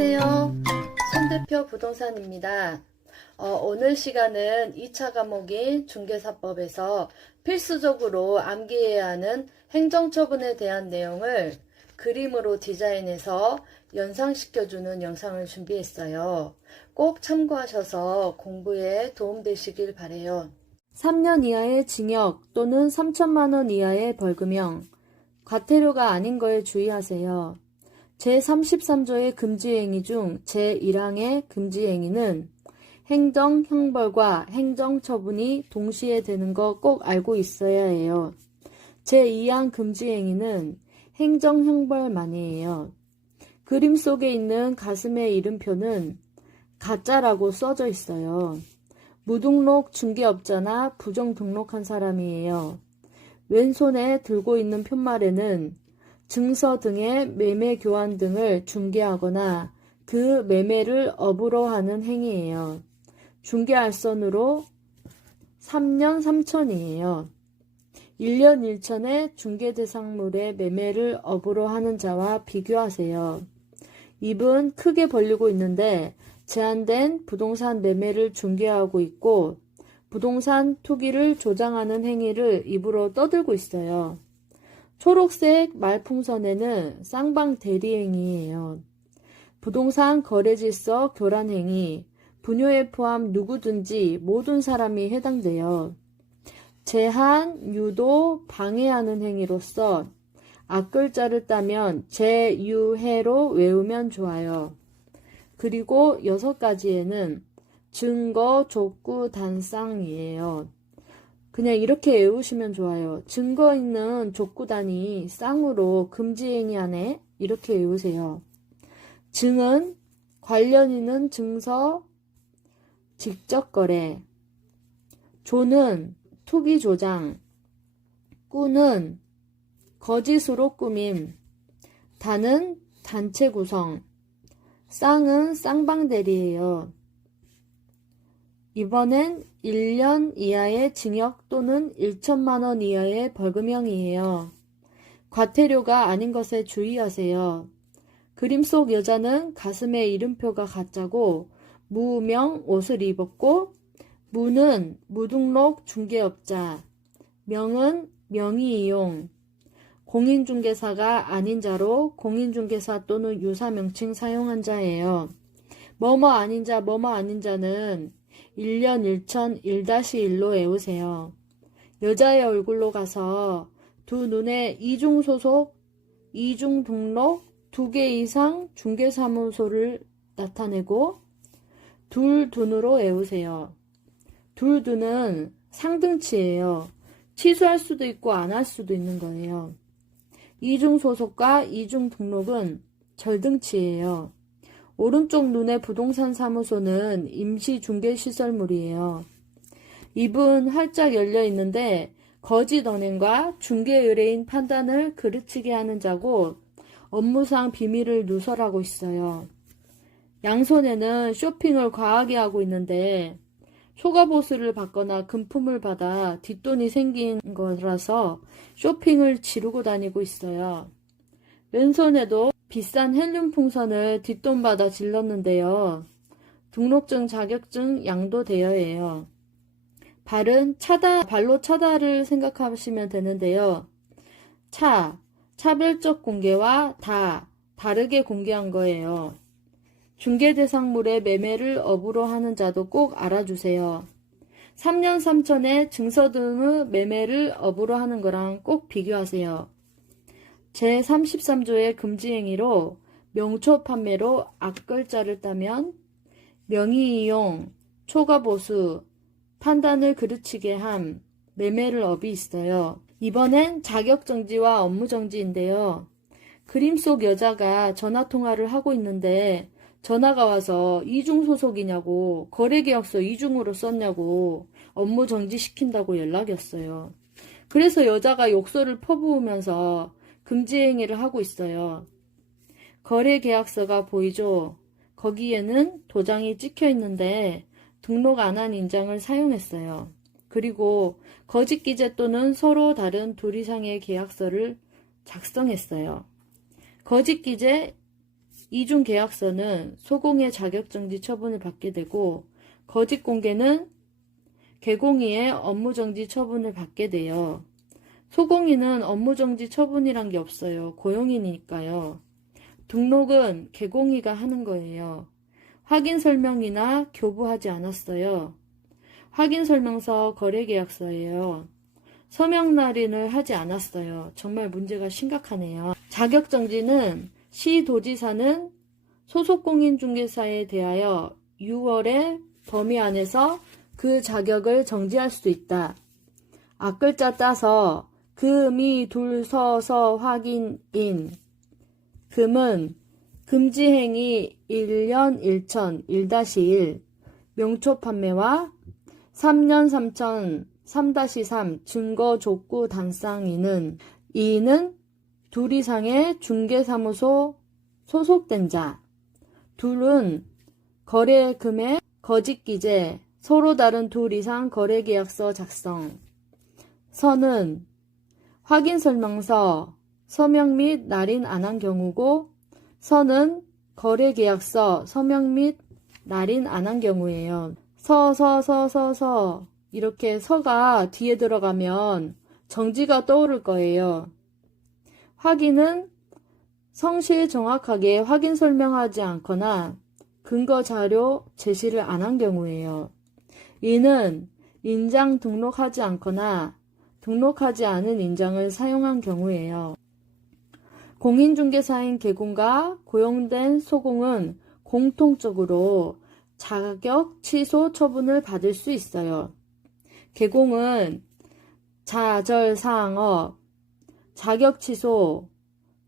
안녕하세요. 손대표 부동산입니다. 오늘 시간은 2차 과목인 중개사법에서 필수적으로 암기해야 하는 행정처분에 대한 내용을 그림으로 디자인해서 연상시켜주는 영상을 준비했어요. 꼭 참고하셔서 공부에 도움되시길 바래요. 3년 이하의 징역 또는 3천만 원 이하의 벌금형, 과태료가 아닌 거에 주의하세요. 제33조의 금지행위 중 제1항의 금지행위는 행정, 형벌과 행정처분이 동시에 되는 거 꼭 알고 있어야 해요. 제2항 금지행위는 행정, 형벌만이에요. 그림 속에 있는 가슴의 이름표는 가짜라고 써져 있어요. 무등록 중개업자나 부정등록한 사람이에요. 왼손에 들고 있는 편말에는 증서 등의 매매 교환 등을 중개하거나 그 매매를 업으로 하는 행위예요. 중개알선으로 3년 3천이에요. 1년 1천의 중개대상물의 매매를 업으로 하는 자와 비교하세요. 입은 크게 벌리고 있는데 제한된 부동산 매매를 중개하고 있고 부동산 투기를 조장하는 행위를 입으로 떠들고 있어요. 초록색 말풍선에는 쌍방 대리행위예요. 부동산 거래질서 교란행위, 분효에 포함 누구든지 모든 사람이 해당돼요. 제한, 유도, 방해하는 행위로서 앞글자를 따면 제유해로 외우면 좋아요. 그리고 6가지에는 증거, 족구, 단쌍이에요. 그냥 이렇게 외우시면 좋아요. 증거 있는 족구단이 쌍으로 금지행위하네. 이렇게 외우세요. 증은 관련 있는 증서, 직접거래. 조는 투기조장. 꾸는 거짓으로 꾸밈. 단은 단체 구성. 쌍은 쌍방대리예요. 이번엔 1년 이하의 징역 또는 1천만 원 이하의 벌금형이에요. 과태료가 아닌 것에 주의하세요. 그림 속 여자는 가슴에 이름표가 가짜고 무명 옷을 입었고 무는 무등록 중개업자, 명은 명의이용, 공인중개사가 아닌 자로 공인중개사 또는 유사 명칭 사용한 자예요. 뭐뭐 아닌 자, 뭐뭐 아닌 자는 1년 1천 1-1로 외우세요. 여자의 얼굴로 가서 두 눈에 이중 소속, 이중 등록, 2개 이상 중개사무소를 나타내고 둘 둔으로 외우세요. 둘 둔은 상등치예요. 취소할 수도 있고 안 할 수도 있는 거예요. 이중 소속과 이중 등록은 절등치예요. 오른쪽 눈의 부동산 사무소는 임시 중개시설물이에요. 입은 활짝 열려 있는데 거짓 언행과 중개 의뢰인 판단을 그르치게 하는 자고 업무상 비밀을 누설하고 있어요. 양손에는 쇼핑을 과하게 하고 있는데 초과보수를 받거나 금품을 받아 뒷돈이 생긴 거라서 쇼핑을 지르고 다니고 있어요. 왼손에도 비싼 헬륨 풍선을 뒷돈 받아 질렀는데요. 등록증, 자격증 양도되어예요. 발은 발로 차다를 생각하시면 되는데요. 차별적 공개와 다르게 공개한 거예요. 중개대상물의 매매를 업으로 하는 자도 꼭 알아주세요. 3년 3천의 증서 등의 매매를 업으로 하는 거랑 꼭 비교하세요. 제33조의 금지행위로 명초 판매로 앞글자를 따면 명의이용, 초과보수, 판단을 그르치게 함, 매매를 업이 있어요. 이번엔 자격정지와 업무정지인데요. 그림 속 여자가 전화통화를 하고 있는데 전화가 와서 이중소속이냐고, 거래계약서 이중으로 썼냐고, 업무정지시킨다고 연락이 왔어요. 그래서 여자가 욕설을 퍼부으면서 금지행위를 하고 있어요. 거래계약서가 보이죠? 거기에는 도장이 찍혀 있는데 등록 안 한 인장을 사용했어요. 그리고 거짓 기재 또는 서로 다른 둘 이상의 계약서를 작성했어요. 거짓 기재 이중 계약서는 소공의 자격정지 처분을 받게 되고 거짓 공개는 계공의의 업무정지 처분을 받게 돼요. 소공인은 업무정지 처분이란 게 없어요. 고용인이니까요. 등록은 계공의가 하는 거예요. 확인설명이나 교부하지 않았어요. 확인설명서 거래계약서예요. 서명날인을 하지 않았어요. 정말 문제가 심각하네요. 자격정지는 시도지사는 소속공인중개사에 대하여 6월의 범위 안에서 그 자격을 정지할 수 있다. 앞글자 따서 금이 둘서서 확인인 금은 금지행위 1년 1천 1-1 명초 판매와 3년 3천 3-3 증거 족구 단상인은 이인은 둘 이상의 중개사무소 소속된 자. 둘은 거래금액 거짓기재 서로 다른 둘 이상 거래계약서 작성. 서는 확인설명서 서명 및 날인 안 한 경우고 서는 거래계약서 서명 및 날인 안 한 경우예요. 서 이렇게 서가 뒤에 들어가면 정지가 떠오를 거예요. 확인은 성실 정확하게 확인 설명하지 않거나 근거 자료 제시를 안 한 경우예요. 이는 인장 등록하지 않거나 등록하지 않은 인장을 사용한 경우예요. 공인중개사인 계공과 고용된 소공은 공통적으로 자격 취소 처분을 받을 수 있어요. 계공은 자절사항업, 자격 취소,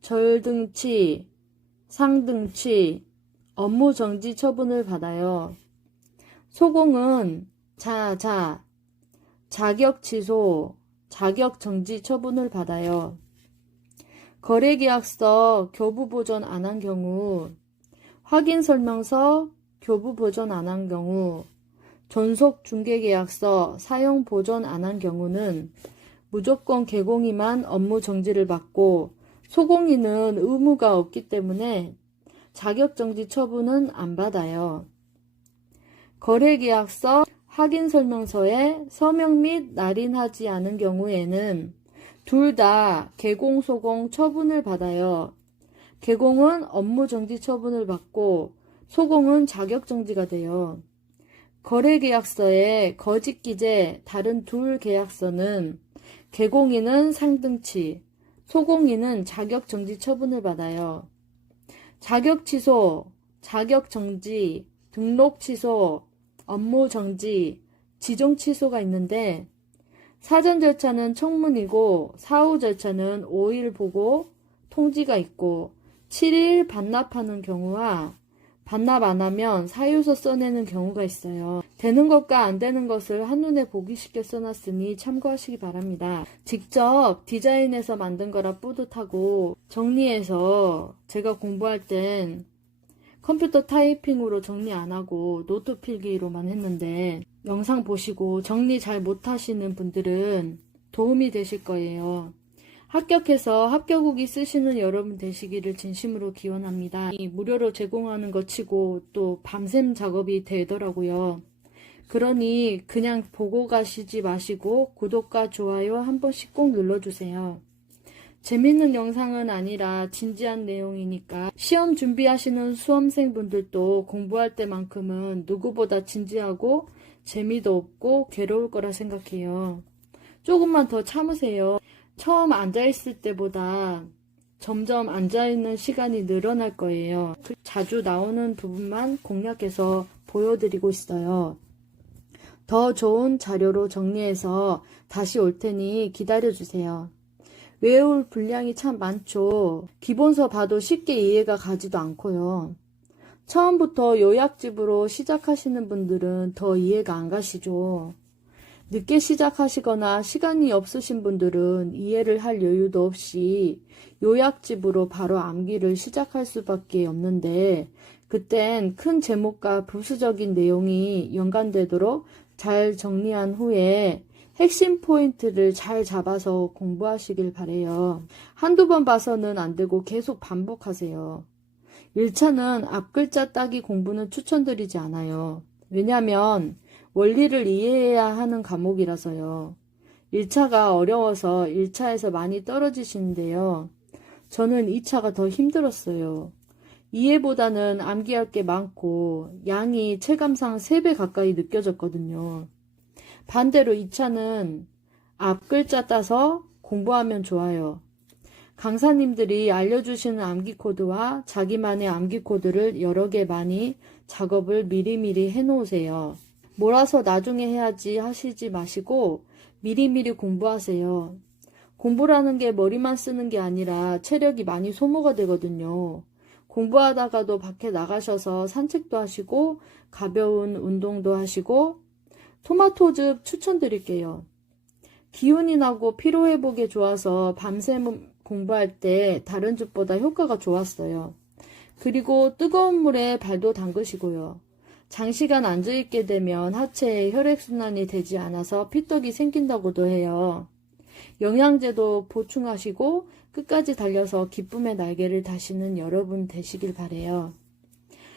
절등치, 상등치, 업무 정지 처분을 받아요. 소공은 자격 취소, 자격 정지 처분을 받아요. 거래계약서 교부 보전 안 한 경우, 확인설명서 교부 보전 안 한 경우, 존속 중개계약서 사용 보전 안 한 경우는 무조건 계공의만 업무 정지를 받고 소공인은 의무가 없기 때문에 자격정지 처분은 안 받아요. 거래계약서 확인설명서에 서명 및 날인하지 않은 경우에는 둘 다 계공, 소공 처분을 받아요. 계공은 업무정지 처분을 받고 소공은 자격정지가 돼요. 거래계약서에 거짓기재 다른 둘 계약서는 계공인은 상등치, 소공인은 자격정지 처분을 받아요. 자격취소, 자격정지, 등록취소, 업무정지, 지종취소가 있는데 사전 절차는 청문이고 사후 절차는 5일 보고 통지가 있고 7일 반납하는 경우와 반납 안 하면 사유서 써내는 경우가 있어요. 되는 것과 안 되는 것을 한눈에 보기 쉽게 써놨으니 참고하시기 바랍니다. 직접 디자인해서 만든 거라 뿌듯하고 정리해서 제가 공부할 땐 컴퓨터 타이핑으로 정리 안 하고 노트 필기로만 했는데 영상 보시고 정리 잘 못하시는 분들은 도움이 되실 거예요. 합격해서 합격후기 쓰시는 여러분 되시기를 진심으로 기원합니다. 무료로 제공하는 것 치고 또 밤샘 작업이 되더라고요. 그러니 그냥 보고 가시지 마시고 구독과 좋아요 한 번씩 꼭 눌러주세요. 재밌는 영상은 아니라 진지한 내용이니까 시험 준비하시는 수험생분들도 공부할 때만큼은 누구보다 진지하고 재미도 없고 괴로울 거라 생각해요. 조금만 더 참으세요. 처음 앉아있을 때보다 점점 앉아있는 시간이 늘어날 거예요. 자주 나오는 부분만 공략해서 보여드리고 있어요. 더 좋은 자료로 정리해서 다시 올 테니 기다려주세요. 외울 분량이 참 많죠. 기본서 봐도 쉽게 이해가 가지도 않고요. 처음부터 요약집으로 시작하시는 분들은 더 이해가 안 가시죠. 늦게 시작하시거나 시간이 없으신 분들은 이해를 할 여유도 없이 요약집으로 바로 암기를 시작할 수밖에 없는데 그땐 큰 제목과 부수적인 내용이 연관되도록 잘 정리한 후에 핵심 포인트를 잘 잡아서 공부하시길 바래요. 한두 번 봐서는 안 되고 계속 반복하세요. 1차는 앞글자 따기 공부는 추천드리지 않아요. 왜냐하면 원리를 이해해야 하는 과목이라서요. 1차가 어려워서 1차에서 많이 떨어지시는데요. 저는 2차가 더 힘들었어요. 이해보다는 암기할 게 많고 양이 체감상 3배 가까이 느껴졌거든요. 반대로 2차는 앞글자 따서 공부하면 좋아요. 강사님들이 알려주시는 암기 코드와 자기만의 암기 코드를 여러 개 많이 작업을 미리미리 해놓으세요. 몰아서 나중에 해야지 하시지 마시고 미리미리 공부하세요. 공부라는 게 머리만 쓰는 게 아니라 체력이 많이 소모가 되거든요. 공부하다가도 밖에 나가셔서 산책도 하시고 가벼운 운동도 하시고 토마토즙 추천드릴게요. 기운이 나고 피로회복에 좋아서 밤새 공부할 때 다른 즙보다 효과가 좋았어요. 그리고 뜨거운 물에 발도 담그시고요. 장시간 앉아있게 되면 하체에 혈액순환이 되지 않아서 피떡이 생긴다고도 해요. 영양제도 보충하시고 끝까지 달려서 기쁨의 날개를 다시는 여러분 되시길 바래요.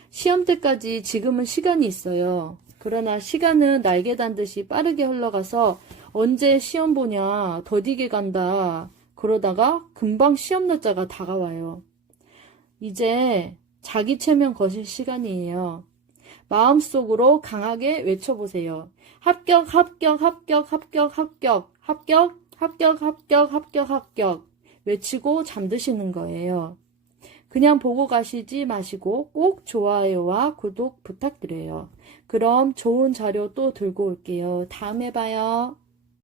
시험 때까지 지금은 시간이 있어요. 그러나 시간은 날개 단듯이 빠르게 흘러가서 언제 시험 보냐, 더디게 간다. 그러다가 금방 시험 날짜가 다가와요. 이제 자기 체면 거실 시간이에요. 마음속으로 강하게 외쳐보세요. 합격, 합격, 합격, 합격, 합격, 합격, 합격, 합격, 합격, 합격. 외치고 잠드시는 거예요. 그냥 보고 가시지 마시고 꼭 좋아요와 구독 부탁드려요. 그럼 좋은 자료 또 들고 올게요. 다음에 봐요.